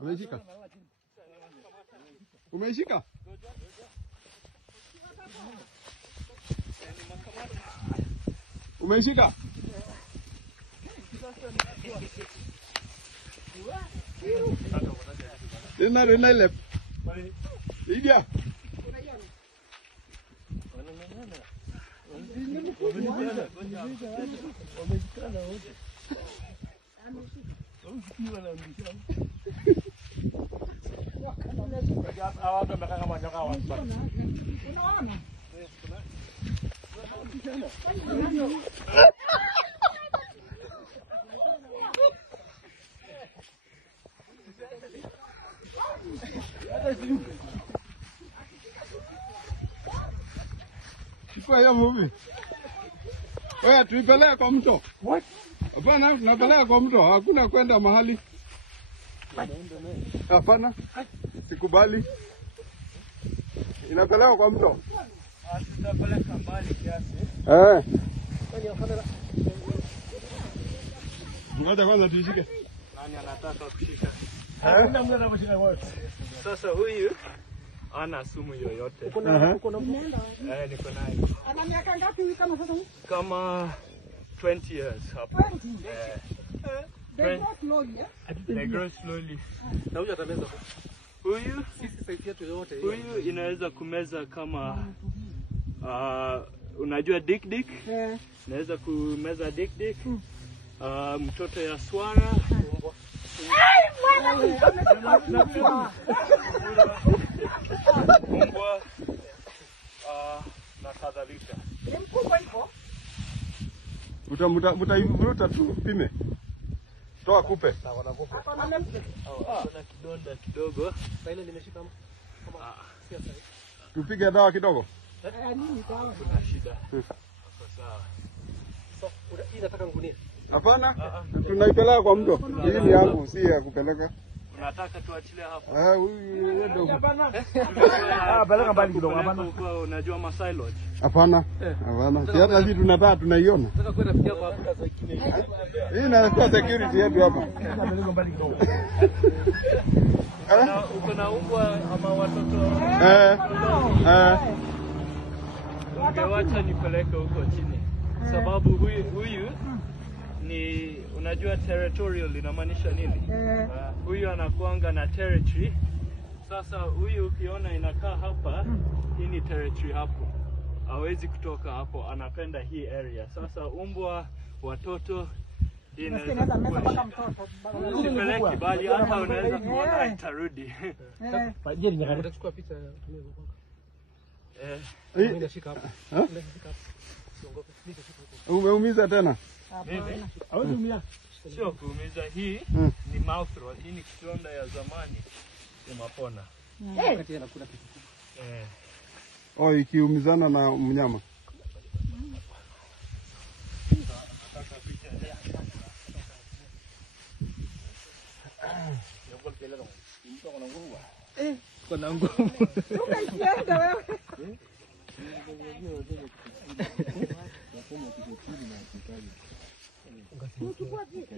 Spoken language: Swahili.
Ameshika. Umeshika? Umeshika? Rina ile. Idia. Chukua hiyo movie. Wewe tuipeleke kwa mto. What? Hapana, tunapeleka kwa mto. Hakuna kwenda mahali. Hapana. Sikubali. Inapelekwa kwa mto. Tutapeleka mbali kiasi. Ngoja kwanza tuishike. Nani anataka kushika? Hakuna mtu anashika wote. Sasa huyu ana sumu yoyote. Uko na niko naye. Ana miaka ngapi hivi kama sasa? Kama 20 years hapo. 20. They grow slowly, eh? They grow slowly. Na huyu atameza Huyu sisi saizi yetu yote. Huyu inaweza kumeza kama unajua dik. Inaweza kumeza dik. Mtoto ya swara. Mbwa na kadhalika. Ni mkubwa hivyo. Utaivuruta tu pime. Toa kupe. Sawa na kupe. Kuna kidonda kidogo. Sasa ile nimeshika kama siasa. Tupige dawa kidogo. Nini dawa? Kuna shida. Sawa. So, hii nataka ngunia. Hapana. Tunaipeleka kwa mto. Hii ni yangu, si ya kupeleka. Unataka tuachilie hapo? Huyu ndio. Peleka mbali kidogo. Hapana. Unajua Masai Lodge? Hapana. Hapana. Si hata sisi tunataka tunaiona. Nataka kwenda pia kwa Afrika za kile. Hii inakuwa security yetu hapa. Peleka mbali kidogo. Uko na umbwa ama watoto? Ungewacha nipeleke huko chini. Sababu huyu ni unajua territorial inamaanisha nini? Huyu anakuanga na territory. Sasa huyu ukiona inakaa hapa, hii ni territory hapo. Hawezi kutoka hapo, anapenda hii area. Sasa umbwa, watoto hii inaweza mpaka mtoto. Usipeleke bali hata unaweza kuona itarudi. Je, nitachukua picha tumie kwa. Mimi nashika hapa. Nashika hapa. Umeumiza tena? Mimi? Sio kuumiza, hii ni mouth roll. Hii ni kidonda ya zamani. Umapona. Wakati anakula kitu kubwa. Ikiumizana na mnyama. Kuna nguvu. Unaisianga wewe? Unachukua vipi?